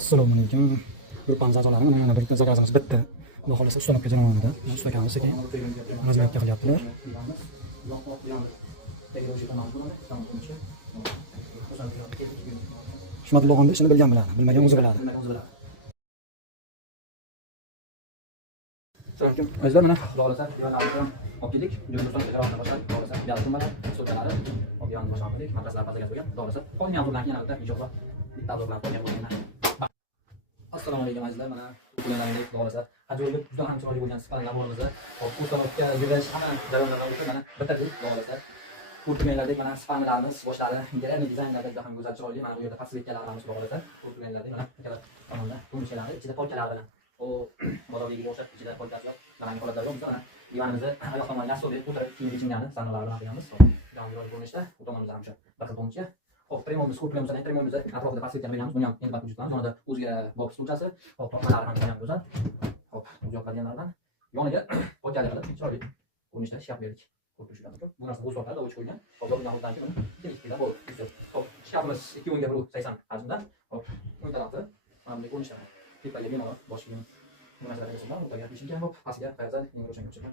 Assalomu alaykum. Gruppamiz a'zolari mana bir zakazimiz bitdi. Xudo xolasa ustanobga jarayonida. Ustakamiz sekin maziyatga qilyaptilar. Hikmatullo xonda ishini bilgan biladi, bilmagan o'zi biladi. Assalomu alaykum. Azizlar, mana xudo xolasa divanlarni olib keldik. Jo'rniston jarayonida boshladik. Xudo xolasa yalqinlar, so'lkalari, olib boshlandik. Madrasalar pazarga bo'lgan. Xudo xolasa qolgan turlarni yana albatta inshaalloh bitta bilan qolgan bo'lgan. Assalomu alaykum azizlar, mana o'quvchilaringiz xudo xolasa ajoyib juda ham chiroyli bo'lgan sifatlar bo'limizda ustanobga yurash hamma jarayonlardan o'tib mana bitirdik xudo xolasa. Ko'rganlardek mana sifatlarimiz boshlari internet dizaynlarda juda ham go'zal chiroyli. Mana bu yerda podsvetkalarimiz xudo xolasa ko'rganlardek mana ikkala tomonda ko'rinishlari ichida polkalar bilan o bozorligiga o'xshab ichida polkasi yo'q. Mana bu holatlar yo'q. Mana divanimizni oyoq tomonga so'rib o'tirib kiyim kechingani sanalari bilan qilganmiz. Jonli ko'rinishda bu tomonimizda ham shu bir xil bo'yicha hop, premiumimiz, ko'rplemizdan premiumimiz atrofida pasvetga berganmiz. Buni ham endi vaqt vujuddan sonida o'ziga boks stulchasi, hop, to'rtmalari ham ham go'zal. Hop, bu yoqlardan yoniga polkali qilib chiroyli ko'rinishda shkaf berdik. Ko'rishgan ekan. Bu narsa o'z vaqtida o'chib qo'ygan. Hop, bundan o'tdan keyin ikkita bo'ldi. Hop, shkafimiz 2 o'nga 1.80 hajmda. Hop, o'ng tarafda mana bunday ko'rinishda. Tepaga bemalol bosh kiyim narsalar esa bor. O'rtaga beshikka hop, pastga qayerdan yengil o'shan ko'chaga.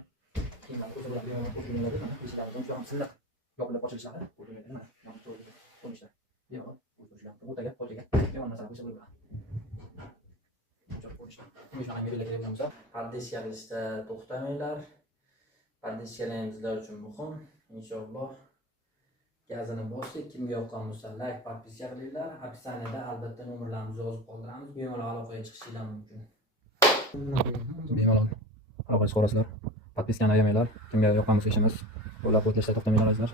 Kiyimlarni ko'rsatib beraman. Ko'rganlarda mana eshiklarimiz ham silliq yopilib ochilishlari ko'rganlarda mana ko'rinishda. Bemalol o'rtaga polkaga yomon narsalar qo'shib qo'yiladi. Shunaqa belgilagan bo'lsa, pardissiya qilishda to'xtamanglar. Pardissiyalar bizlar uchun muhim. Inshaalloh gazini bosdik. Kimga yoqqan bo'lsa like, pardissiya qilinglar. Opsiyaniyada albatta nomerlarimizni yozib qoldiramiz. Bemalol aloqaga chiqishinglar mumkin. Bemalol aloqaga chiqasizlar. Podpiskani ayamanglar. Kimga yoqqan bo'lsa ishimiz, qo'llab-quvvatlashda to'xtamanglar azizlar.